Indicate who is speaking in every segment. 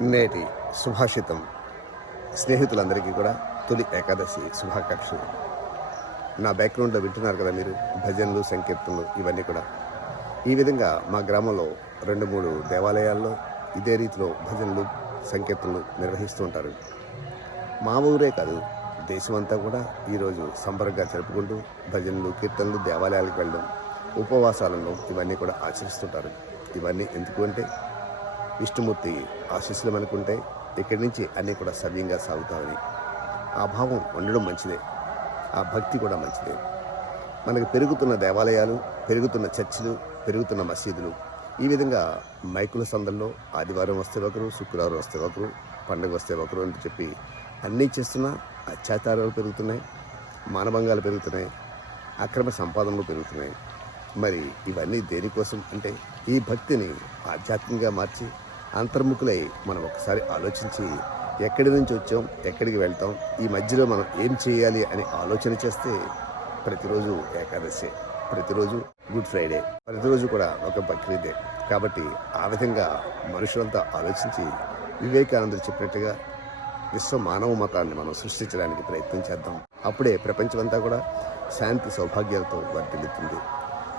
Speaker 1: నేటి సుభాషితం స్నేహితులందరికీ కూడా తొలి ఏకాదశి శుభాకాంక్షలు. నా బ్యాక్గ్రౌండ్లో వింటున్నారు కదా మీరు భజనలు సంకీర్తనలు ఇవన్నీ కూడా. ఈ విధంగా మా గ్రామంలో రెండు మూడు దేవాలయాల్లో ఇదే రీతిలో భజనలు సంకీర్తనలు నిర్వహిస్తూ ఉంటారు. మా ఊరే కాదు దేశమంతా కూడా ఈరోజు సంబరంగా జరుపుకుంటూ భజనలు కీర్తనలు దేవాలయాలకు వెళ్ళడం ఉపవాసాలను ఇవన్నీ కూడా ఆచరిస్తుంటారు. ఇవన్నీ ఎందుకు అంటే విష్ణుమూర్తి ఆశీస్సులు అనుకుంటే ఇక్కడి నుంచి అన్నీ కూడా సవ్యంగా సాగుతామని ఆ భావం ఉండడం మంచిదే. ఆ భక్తి కూడా మంచిదే. మనకు పెరుగుతున్న దేవాలయాలు పెరుగుతున్న చర్చిలు పెరుగుతున్న మసీదులు ఈ విధంగా మైకుల సందల్లో ఆదివారం వస్తే ఒకరు శుక్రవారం వస్తే ఒకరు పండుగ వస్తే ఒకరు అని చెప్పి అన్నీ చేస్తున్నా అత్యాచారాలు పెరుగుతున్నాయి మానభంగాలు పెరుగుతున్నాయి అక్రమ సంపాదనలు పెరుగుతున్నాయి. మరి ఇవన్నీ దేనికోసం అంటే ఈ భక్తిని ఆధ్యాత్మికంగా మార్చి అంతర్ముఖులై మనం ఒకసారి ఆలోచించి ఎక్కడి నుంచి వచ్చాం ఎక్కడికి వెళ్తాం ఈ మధ్యలో మనం ఏం చేయాలి అని ఆలోచన చేస్తే ప్రతిరోజు ఏకాదశి ప్రతిరోజు గుడ్ ఫ్రైడే ప్రతిరోజు కూడా ఒక బక్రీదే. కాబట్టి ఆ విధంగా మనుషులంతా ఆలోచించి వివేకానందుడు చెప్పినట్టుగా విశ్వ మానవ మతాన్ని మనం సృష్టించడానికి ప్రయత్నం చేద్దాం. అప్పుడే ప్రపంచమంతా కూడా శాంతి సౌభాగ్యాలతో వర్తిల్లుతుంది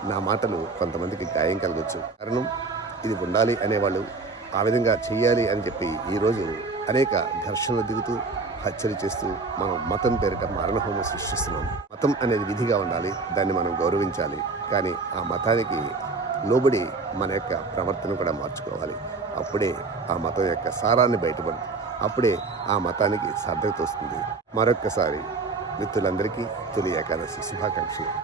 Speaker 1: నా మాటలు కొంతమందికి గాయం కలగచ్చు. కారణం ఇది ఉండాలి అనేవాళ్ళు ఆ విధంగా చేయాలి అని చెప్పి ఈరోజు అనేక ఘర్షణలు దిగుతూ హత్యలు చేస్తూ మనం మతం పేరిట మారణహోమం సృష్టిస్తున్నాం. మతం అనేది విధిగా ఉండాలి దాన్ని మనం గౌరవించాలి. కానీ ఆ మతానికి లోబడి మన యొక్క ప్రవర్తన కూడా మార్చుకోవాలి. అప్పుడే ఆ మతం యొక్క సారాన్ని బయటపడు అప్పుడే ఆ మతానికి సార్థకత వస్తుంది. మరొక్కసారి మిత్రులందరికీ తొలి ఏకాదశి శుభాకాంక్షలు.